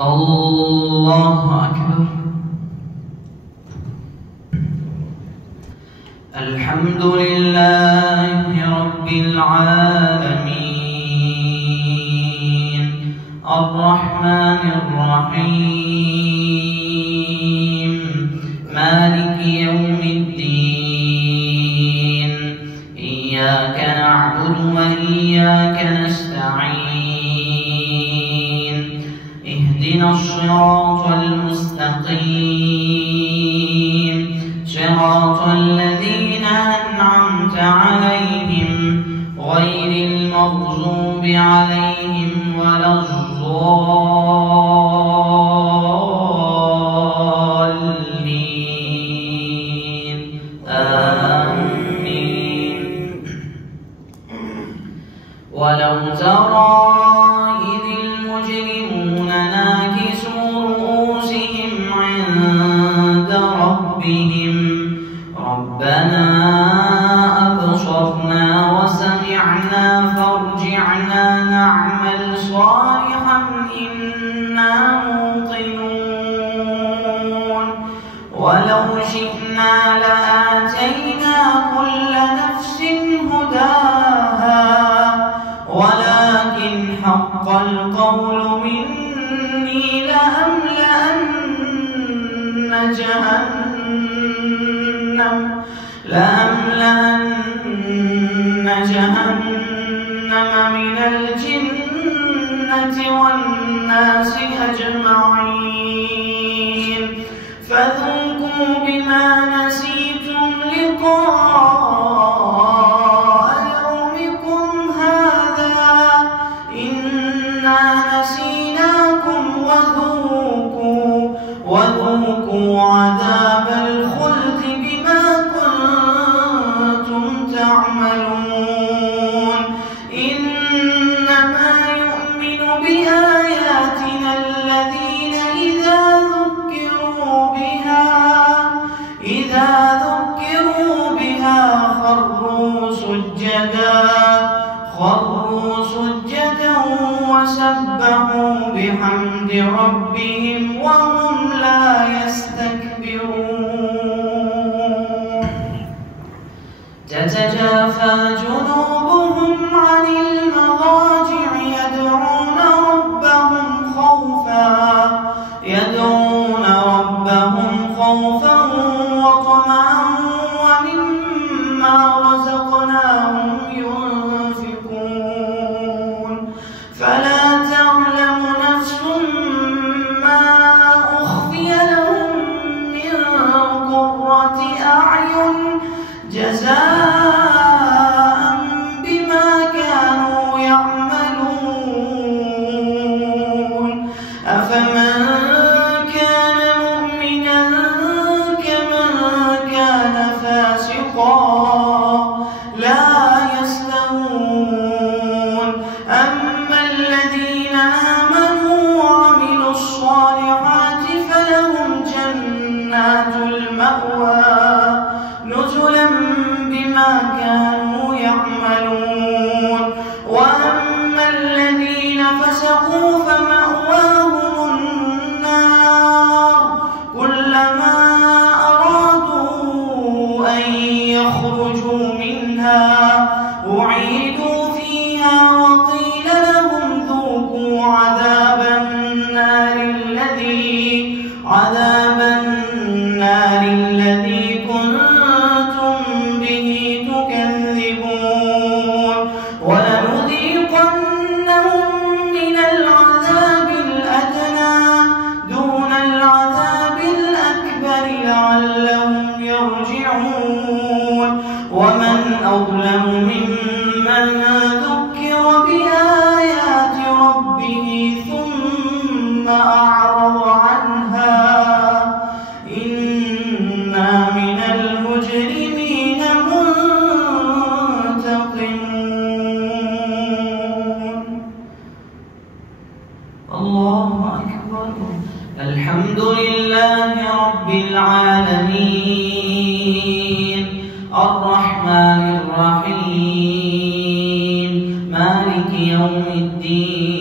الله أكبر. الحمد لله رب العالمين الرحمن الرحيم مالك يوم الدين إياك نعبد وإياك نستعين اهدنا الصراط المستقيم صراط الذين أنعمت عليهم غير المغضوب عليهم ولا الضالين آمين. ولو ترى إذ المجرمون ناكسوا رؤوسهم عند ربهم ربنا أبصرنا وسمعنا فارجعنا نعمل صالحا إنا موقنون ولو شئنا لآتينا كل نفس هداها ولكن حق القول مني لأملأن جهنم من الجنة والناس أجمعين فذوقوا بما نسيتم لقاء يومكم هذا إنا نسيناكم وذوقوا عذاب الخلد بما كنتم تعملون. إنما يؤمن بآياتنا الذين إذا ذكروا بها خروا سجدا وسبحوا بحمد ربهم وهم لا يستكبرون. تتجافى جنوبهم عن المضاجع يدعون ربهم خوفا وطمعا ومما رزقناهم ينفقون. فلا تعلم نفس ما أخفي لهم من قرة أعين جزاء بما كانوا يعملون. أفمن كان مؤمنا كمن كان فاسقا لا يستوون. أما الذين آمنوا وعملوا الصالحات فلهم جنات المأوى نزلا بما كانوا يعملون. وأما الذين فسقوا فمأواهم النار كلما أرادوا أن يخرجوا منها أعيدوا فيها وقيل لهم ذوقوا عذاب النار الذي كنتم به تكذبون. ولنذيقنهم من العذاب الأدنى دون العذاب الأكبر لعلهم يرجعون. ومن أظلم ممن ذكر بآيات ربه ثم أعرض عنها إنا من المجرمين منتقمون. الله أكبر. الحمد لله رب العالمين الرحمن الرحيم مالك يوم الدين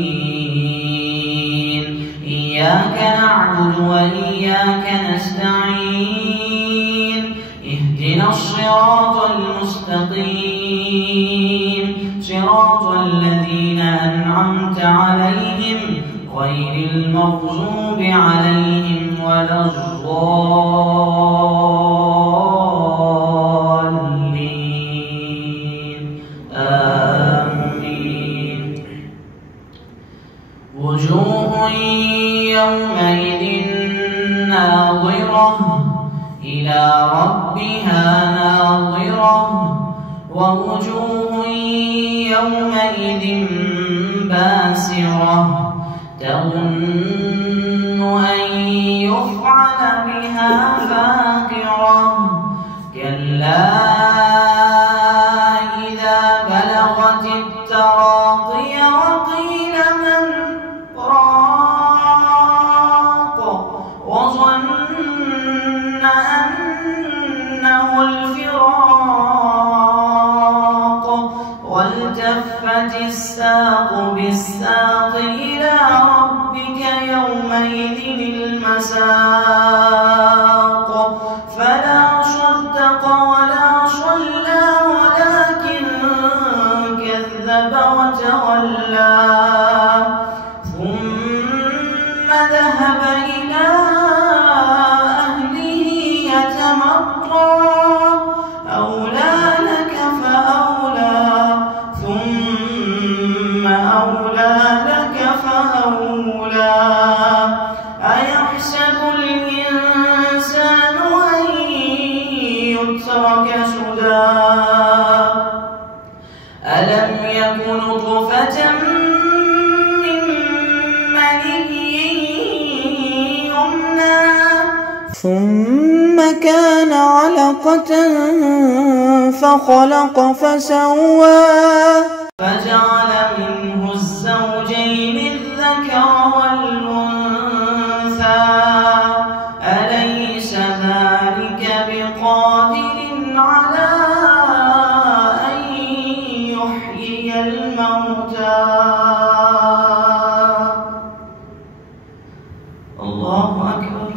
إياك نعبد وإياك نستعين اهدنا الصراط المستقيم صراط الذين أنعمت عليهم غير المغضوب عليهم ولا الضالين آمين. وجوه يومئذ ناظرة إلى ربها ناظرة ووجوه يومئذ باسرة تظن أن يفعل بها فاقرة كلا إذا بلغت التراقي وقيل من راق وظن أنه الفراق والتفت الساق بالساق إلى ربك يومئذ المساق فلا صدق ولا صلى ولكن كذب وتولى ثم ذهب إلى أهله يتمطى أولى لك فأولى ثم أولى لك فأولى أيحسب الإنسان أن يترك سدى ألم يكن نطفة من مني يمنى ثم كان علقة فخلق فسوى فجعل منه الزوجين الذكر والأنثى أليس ذلك بقادر على أن يحيي الموتى الله أكبر.